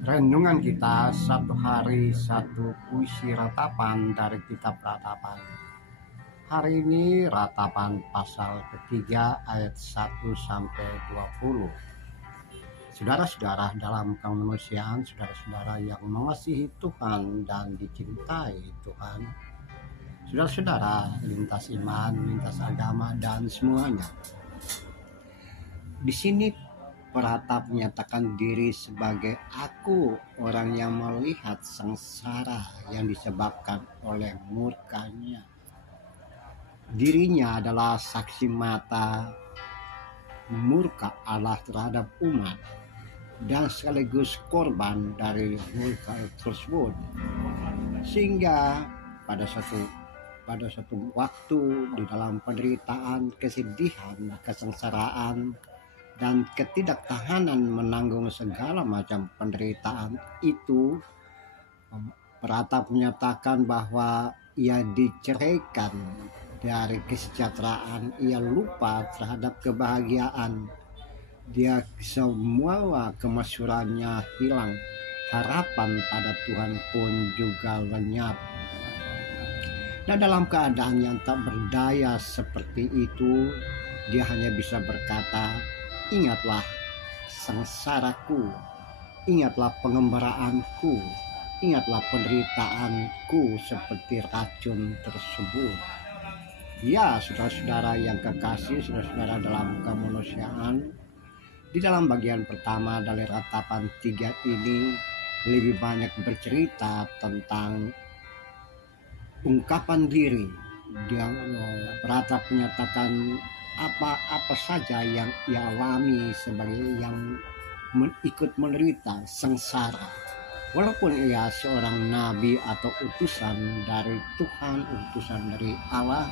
Renungan kita satu hari satu puisi ratapan dari kitab Ratapan. Hari ini ratapan pasal ketiga ayat 1 sampai 20. Saudara-saudara dalam kemanusiaan, saudara-saudara yang mengasihi Tuhan dan dicintai Tuhan, saudara-saudara lintas iman, lintas agama dan semuanya. Di sini peratap menyatakan diri sebagai aku, orang yang melihat sengsara yang disebabkan oleh murkanya. Dirinya adalah saksi mata murka Allah terhadap umat dan sekaligus korban dari murka tersebut. Sehingga pada satu waktu di dalam penderitaan, kesedihan, kesengsaraan, dan ketidaktahanan menanggung segala macam penderitaan itu, peratap menyatakan bahwa ia diceraikan dari kesejahteraan, ia lupa terhadap kebahagiaan, dia semua kemasyurannya hilang, harapan pada Tuhan pun juga lenyap. Dan dalam keadaan yang tak berdaya seperti itu, dia hanya bisa berkata, ingatlah sengsaraku, ingatlah pengembaraanku, ingatlah penderitaanku seperti racun tersebut. Ya, saudara-saudara yang kekasih, saudara-saudara dalam kemanusiaan, di dalam bagian pertama dari ratapan 3 ini lebih banyak bercerita tentang ungkapan diri. Dia peratap menyatakan apa saja yang ia alami sebagai yang ikut menderita sengsara. Walaupun ia seorang nabi atau utusan dari Tuhan, utusan dari Allah,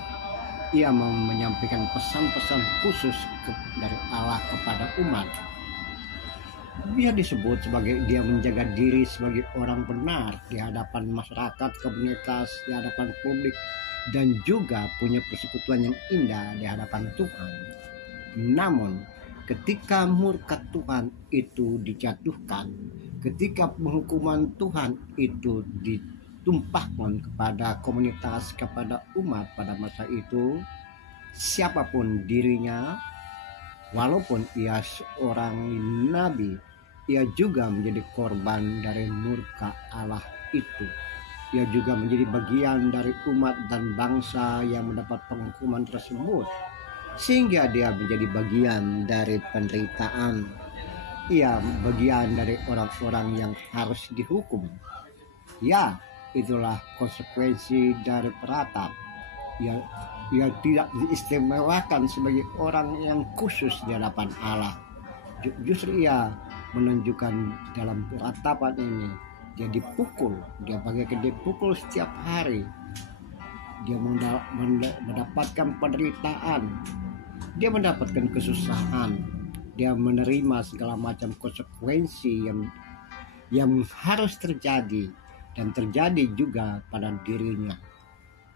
ia menyampaikan pesan-pesan khusus dari Allah kepada umat. Dia disebut sebagai dia menjaga diri sebagai orang benar di hadapan masyarakat, komunitas, di hadapan publik, dan juga punya persekutuan yang indah di hadapan Tuhan. Namun ketika murka Tuhan itu dijatuhkan, ketika penghukuman Tuhan itu ditumpahkan kepada komunitas, kepada umat pada masa itu, siapapun dirinya, walaupun ia seorang nabi, ia juga menjadi korban dari murka Allah itu. Ia juga menjadi bagian dari umat dan bangsa yang mendapat penghukuman tersebut, sehingga dia menjadi bagian dari penderitaan. Ia bagian dari orang-orang yang harus dihukum. Ya, itulah konsekuensi dari peratap. Ia tidak diistimewakan sebagai orang yang khusus di hadapan Allah. Justru ia menunjukkan dalam peratapan ini, dia dipukul, dia bagaikan dipukul setiap hari. Dia mendapatkan penderitaan, dia mendapatkan kesusahan, dia menerima segala macam konsekuensi yang harus terjadi dan terjadi juga pada dirinya.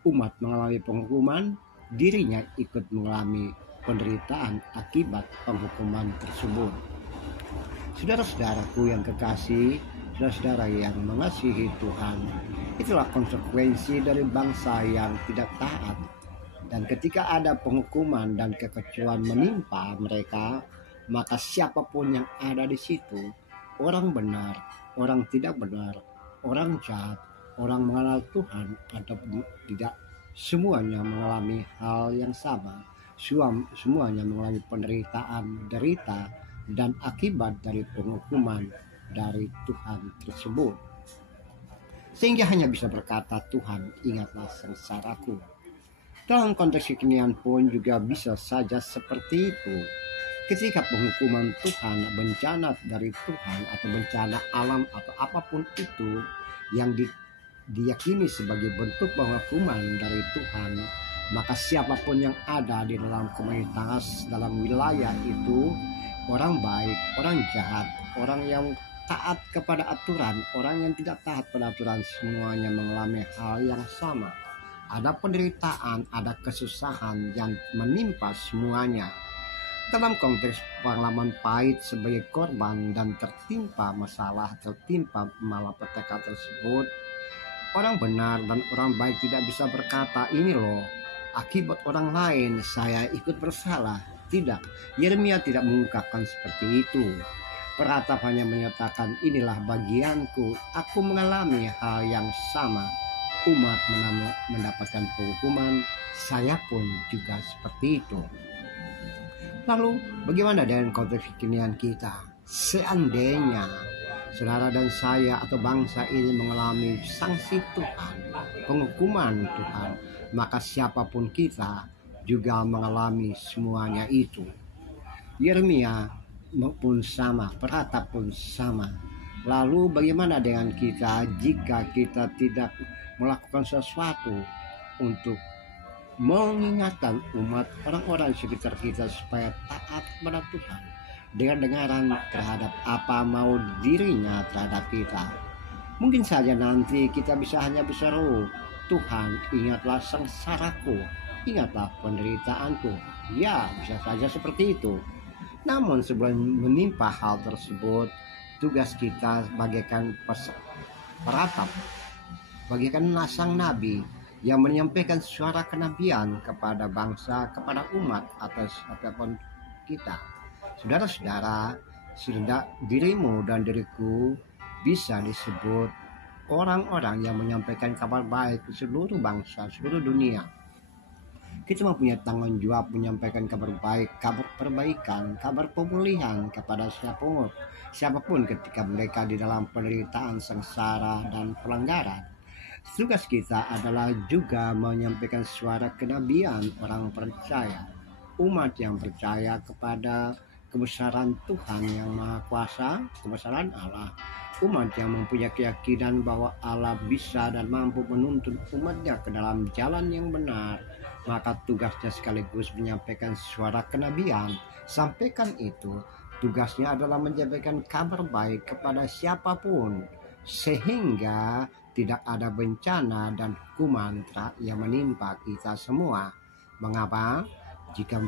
Umat mengalami penghukuman, dirinya ikut mengalami penderitaan akibat penghukuman tersebut. Saudara-saudaraku yang kekasih, saudara-saudara yang mengasihi Tuhan, itulah konsekuensi dari bangsa yang tidak taat. Dan ketika ada penghukuman dan kekecewaan menimpa mereka, maka siapapun yang ada di situ, orang benar, orang tidak benar, orang jahat, orang mengenal Tuhan atau tidak, semuanya mengalami hal yang sama. Semuanya mengalami penderitaan, derita, dan akibat dari penghukuman dari Tuhan tersebut. Sehingga hanya bisa berkata, Tuhan, ingatlah sengsaraku. Dalam konteks kekinian pun juga bisa saja seperti itu. Ketika penghukuman Tuhan, bencana dari Tuhan, atau bencana alam atau apapun itu yang diyakini sebagai bentuk penghukuman dari Tuhan, maka siapapun yang ada di dalam komunitas, dalam wilayah itu, orang baik, orang jahat, orang yang taat kepada aturan, orang yang tidak taat pada aturan, semuanya mengalami hal yang sama. Ada penderitaan, ada kesusahan yang menimpa semuanya. Dalam konteks pengalaman pahit sebagai korban dan tertimpa masalah, tertimpa malapetaka tersebut, orang benar dan orang baik tidak bisa berkata, ini loh, akibat orang lain saya ikut bersalah. Tidak, Yeremia tidak mengungkapkan seperti itu. Peratap hanya menyatakan, inilah bagianku, aku mengalami hal yang sama. Umat mendapatkan penghukuman, saya pun juga seperti itu. Lalu bagaimana dengan konteks kekinian kita? Seandainya saudara dan saya atau bangsa ini mengalami sanksi Tuhan, penghukuman Tuhan, maka siapapun kita juga mengalami semuanya itu. Yeremia pun sama, peratap pun sama. Lalu bagaimana dengan kita jika kita tidak melakukan sesuatu untuk mengingatkan umat orang-orang sekitar kita supaya taat kepada Tuhan, dengar-dengaran terhadap apa mau dirinya terhadap kita? Mungkin saja nanti kita bisa hanya berseru, Tuhan ingatlah sengsaraku, ingatlah penderitaanku. Ya, bisa saja seperti itu. Namun sebelum menimpa hal tersebut, tugas kita bagaikan peratap, bagaikan sang nabi yang menyampaikan suara kenabian kepada bangsa, kepada umat atau siapapun kita. Saudara-saudara, dirimu dan diriku bisa disebut orang-orang yang menyampaikan kabar baik ke seluruh bangsa, seluruh dunia. Kita mempunyai tanggung jawab menyampaikan kabar baik, kabar perbaikan, kabar pemulihan kepada siapapun ketika mereka di dalam penderitaan, sengsara, dan pelanggaran. Tugas kita adalah juga menyampaikan suara kenabian orang percaya, umat yang percaya kepada kebesaran Tuhan yang Maha Kuasa, kebesaran Allah, umat yang mempunyai keyakinan bahwa Allah bisa dan mampu menuntun umatnya ke dalam jalan yang benar. Maka tugasnya sekaligus menyampaikan suara kenabian. Sampaikan itu, tugasnya adalah menyampaikan kabar baik kepada siapapun, sehingga tidak ada bencana dan hukuman yang menimpa kita semua. Mengapa? Jika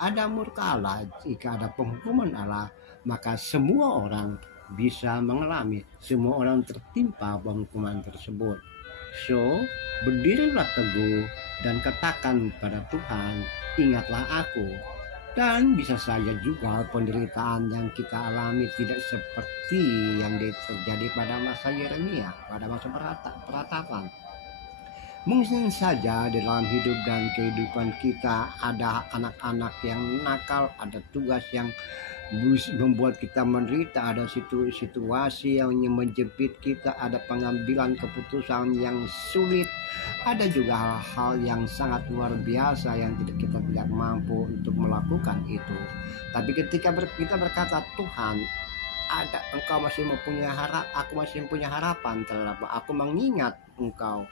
ada murka Allah, jika ada penghukuman Allah, maka semua orang bisa mengalami, semua orang tertimpa penghukuman tersebut. So, berdirilah teguh dan katakan pada Tuhan, ingatlah aku. Dan bisa saja juga penderitaan yang kita alami tidak seperti yang terjadi pada masa Yeremia, pada masa peratapan. Mungkin saja di dalam hidup dan kehidupan kita ada anak-anak yang nakal, ada tugas yang membuat kita menderita, ada situasi yang menjepit kita, ada pengambilan keputusan yang sulit, ada juga hal-hal yang sangat luar biasa yang kita tidak mampu untuk melakukan itu. Tapi ketika kita berkata, Tuhan, Engkau masih mempunyai aku masih mempunyai harapan terhadap aku, mengingat Engkau,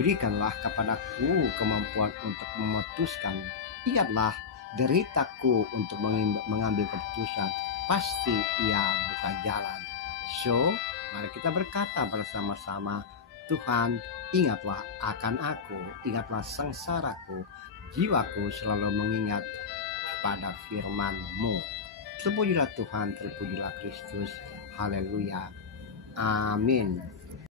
berikanlah kepadaku kemampuan untuk memutuskan. Ingatlah deritaku untuk mengambil keputusan. Pasti ia buka jalan. So, mari kita berkata bersama-sama, Tuhan, ingatlah akan aku, ingatlah sengsaraku, jiwaku selalu mengingat pada firman-Mu. Terpujilah Tuhan, terpujilah Kristus. Haleluya. Amin.